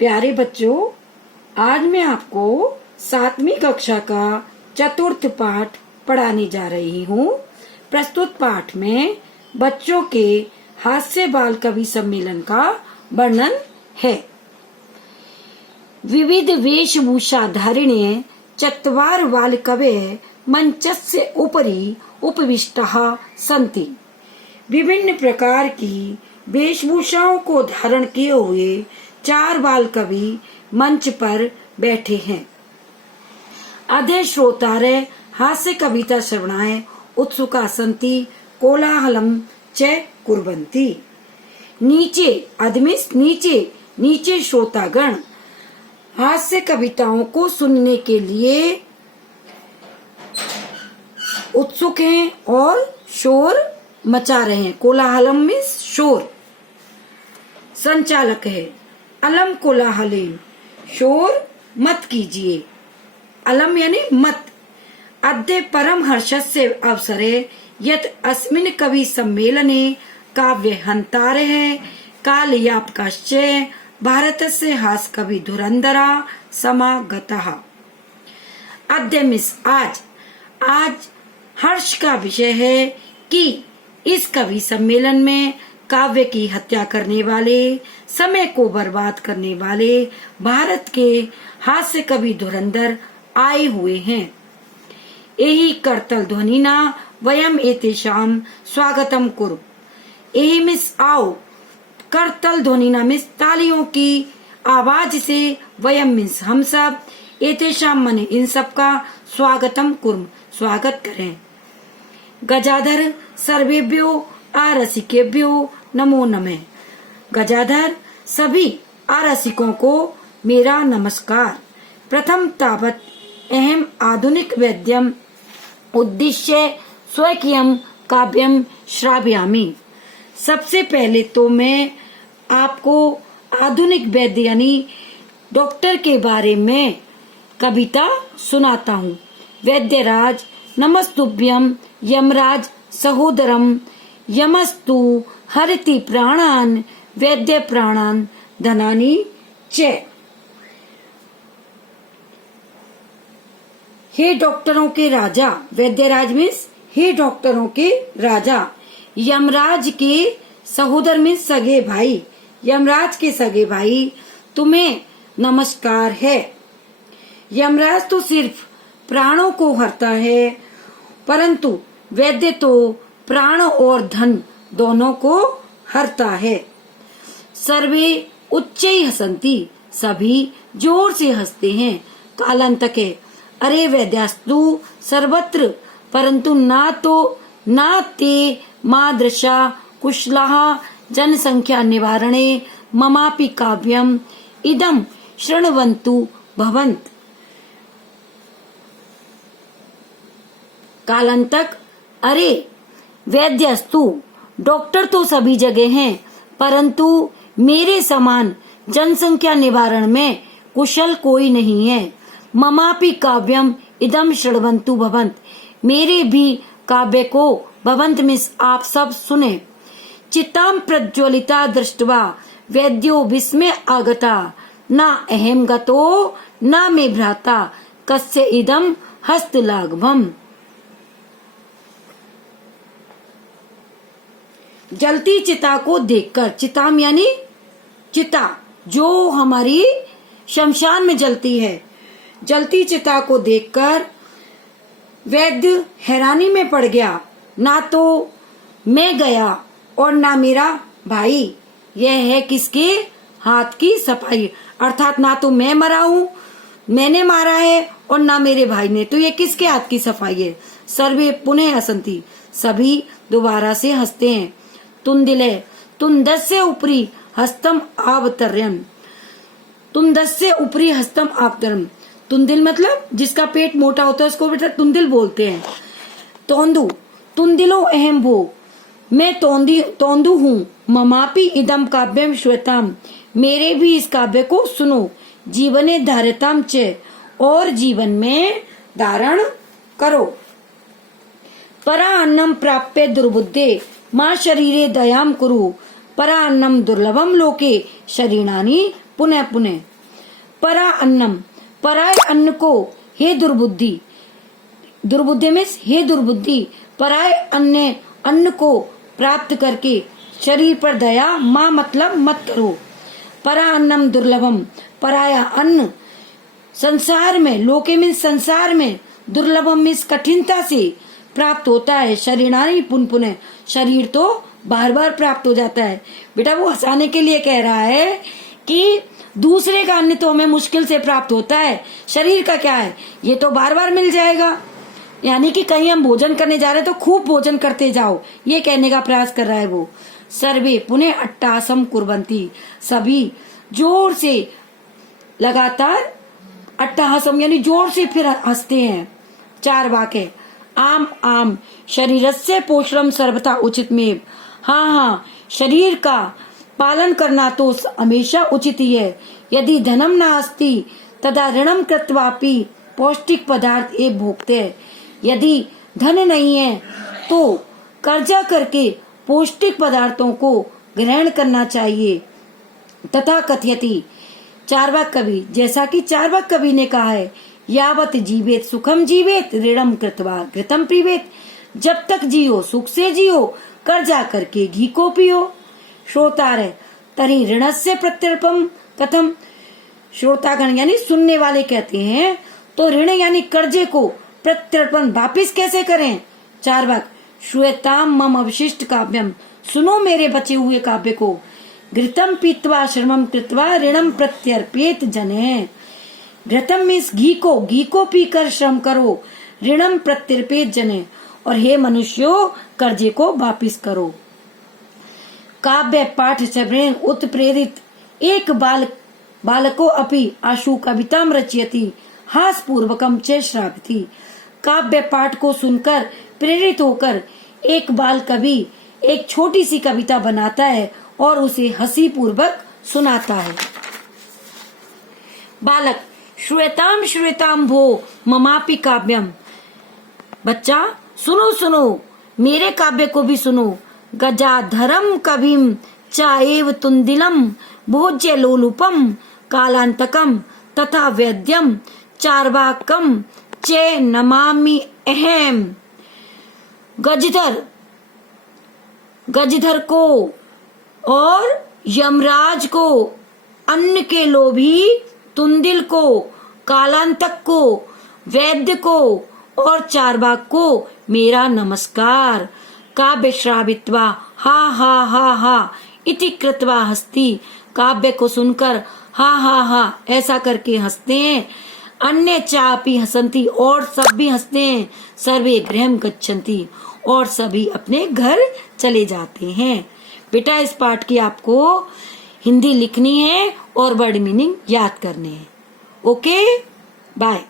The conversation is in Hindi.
प्यारे बच्चों, आज मैं आपको 7वीं कक्षा का चतुर्थ पाठ पढ़ाने जा रही हूँ। प्रस्तुत पाठ में बच्चों के हास्य बाल कवि सम्मेलन का वर्णन है। विविध वेशभूषा धारिणे चत्वार बाल कवये मंचस्य उपरि उपविष्टाः सन्ति। विभिन्न प्रकार की वेशभूषाओं को धारण किए हुए 4 बाल कवि मंच पर बैठे हैं। अधे श्रोतारे हास्य कविता श्रवणाय उत्सुका सन्ति कोलाहलम च कुर्वन्ति। नीचे श्रोतागण हास्य कविताओं को सुनने के लिए उत्सुक हैं और शोर मचा रहे हैं। कोलाहलम मीन्स शोर। संचालक है अलम कोलाहलेन, शोर मत कीजिए। अलम यानी मत। अद्य परम हर्षस्य अवसरे यत् अस्मिन् कवि सम्मेलने काव्यहन्तारः कालयापकश्च भारतस्य हास्य कवि धुरंधरा समागतः। अद्य मिस आज हर्ष का विषय है कि इस कवि सम्मेलन में काव्य की हत्या करने वाले, समय को बर्बाद करने वाले भारत के हास्य कवि धुरंधर आए हुए हैं। एहि करतल ध्वनिना वयम एतेषाम स्वागतम कुरु। एहि मिस आओ, करतल ध्वनिना मिस तालियों की आवाज से, वयम मिस हम सब, एतेषाम मने इन सब का, स्वागतम कुर्म स्वागत करें। गजाधर सर्वेभ्यो आरसिकेभ्यो नमो नमः। गजाधर सभी आरसिकों को मेरा नमस्कार। प्रथम तावत अहम आधुनिक वैद्यम उद्दिश्य स्वकीयम काव्यम श्रावयामि। सबसे पहले तो मैं आपको आधुनिक वैद्य यानी डॉक्टर के बारे में कविता सुनाता हूँ। वैद्यराज नमस्तुभ्यम यमराज सहोदरम यमस्तु हरति प्राणान वैद्य प्राणान धनानि च। हे डॉक्टरों के राजा, वैद्यराज मीन्स हे डॉक्टरों के राजा। यमराज के सहोदर मीन्स सगे भाई, यमराज के सगे भाई, तुम्हें नमस्कार है। यमराज तो सिर्फ प्राणों को हरता है, परंतु वैद्य तो प्राण और धन दोनों को हरता है। सर्वे उच्चै हसन्ति, सभी जोर से हंसते हैं। कालांतके, अरे वैद्यास्तु सर्वत्र, परंतु ना ते मादृशा कुशलाः जनसंख्या निवारणे ममापि काव्यम इदम शृण्वन्तु भवन्त। कालांतक, अरे वैद्यस्तु, डॉक्टर तो सभी जगह हैं, परंतु मेरे समान जनसंख्या निवारण में कुशल कोई नहीं है। ममापि काव्यम इदम शृण्वन्तु भवन्त, मेरे भी काव्य को भवन्त मिस आप सब सुने। चित्तां प्रज्वलिता दृष्ट्वा वैद्यो विस्मय आगता, न अहम गतो न मे भ्राता कस्य इदम हस्तलाघवम्। जलती चिता को देखकर, चिताम यानी चिता जो हमारी शमशान में जलती है, जलती चिता को देखकर वैद्य हैरानी में पड़ गया। ना तो मैं गया और ना मेरा भाई, यह है किसके हाथ की सफाई। अर्थात ना तो मैं मरा हूँ, मैंने मारा है, और ना मेरे भाई ने, तो ये किसके हाथ की सफाई है। सर्वे पुनः हसन्ति, सभी दोबारा से हंसते हैं। तुंदिले तुंदस्य उपरि हस्तम आवतर्यन, तुंदस्य उपरि हस्तम आवतरम। तुंदिल मतलब जिसका पेट मोटा होता है उसको बेटा तुंदिल बोलते हैं। तोंदु, तुंदिलो अहम भो, मैं तोंदु हूँ। ममापि इदम काव्यम श्वेताम, मेरे भी इस काव्य को सुनो। जीवने धारताम च, और जीवन में धारण करो। परा अन्नम प्राप्य दुर्बुद्धे माँ शरीरे दयाम कुरु, परा अन्नम दुर्लभम लोके शरीरानी पुनः पुनः। परा अन्नम, पराय अन्न को हे दुर्बुद्धि, दुर्बुद्धि मीन्स हे दुर्बुद्धि, पराय अन्न को प्राप्त करके शरीर पर दया माँ मतलब मत करो। परा अन्नम दुर्लभम, पराया अन्न संसार में, लोके मीन्स संसार में, दुर्लभम मीन्स कठिनता से प्राप्त होता है। शरीरानी पुन पुनः, शरीर तो बार बार प्राप्त हो जाता है। बेटा वो हंसाने के लिए कह रहा है कि दूसरे का अन्न तो हमें मुश्किल से प्राप्त होता है, शरीर का क्या है, ये तो बार बार मिल जाएगा। यानी कि कहीं हम भोजन करने जा रहे हैं तो खूब भोजन करते जाओ, ये कहने का प्रयास कर रहा है वो। सर्वे पुनः अट्टासम कुर्वन्ति, सभी जोर से लगातार अट्टाहसम यानी जोर से फिर हंसते हैं। 4 वाक्य। आम आम शरीरस्य पोषणम सर्वथा उचित में, हाँ हाँ शरीर का पालन करना तो हमेशा उचित ही है। यदि धनम नास्ति तदा ऋणम कृत्वापि पौष्टिक पदार्थ एवं भोक्ते, यदि धन नहीं है तो कर्जा करके पौष्टिक पदार्थों को ग्रहण करना चाहिए। तथा कथयति, चार्वाक कवि, जैसा कि चार्वाक कवि ने कहा है, यावत जीवेत सुखम जीवेत ऋणम कृत्वा घृतम पीवेत, जब तक जियो सुख से जियो, कर्जा करके घी को पियो। श्रोतार तरी ऋणस्य प्रत्यर्पम कथम, श्रोतागण यानी सुनने वाले कहते हैं तो ऋण यानी कर्जे को प्रत्यर्पण वापिस कैसे करें। चार्वाक, श्वेताम मम अवशिष्ट काव्यम, सुनो मेरे बचे हुए काव्य को। घृतम पीत्वा श्रमम कृत्वा ऋणम प्रत्यर्पित जने, घृतम मीन्स घी को पीकर श्रम करो, ऋणम प्रत्यर्पित जने, और हे मनुष्यों कर्जे को वापिस करो। काव्य पाठ श्रवणेन उत्प्रेरित एक बालको अपि आशु कविताम रचयति हास पूर्वकम च श्रावति, काव्य पाठ को सुनकर प्रेरित होकर एक बाल कवि एक छोटी सी कविता बनाता है और उसे हंसी पूर्वक सुनाता है। बालक, श्वेताम श्वेताम भो ममापि काव्यम, बच्चा सुनो सुनो मेरे काव्य को भी सुनो। गजाधरम कविम चाएव तुंदिलम भोज्य लोलुपम कालांतकम तथा वेद्यम चार्वाकम चे नमामि अहम। गजधर को और यमराज को, अन्न के लोभी तुंदिल को, कालांतक को, वैद्य को और चार्वाक को मेरा नमस्कार। काव्य श्रावित्वा हा हा हा हा इति कृत्वा हस्ती, काव्य को सुनकर हा हा हा ऐसा करके हंसते हैं। अन्य चापी हसंती, और सब भी हंसते हैं। सर्वे गृहम गच्छन्ति, और सभी अपने घर चले जाते हैं। बेटा इस पाठ की आपको हिंदी लिखनी है और वर्ड मीनिंग याद करने हैं। Okay bye.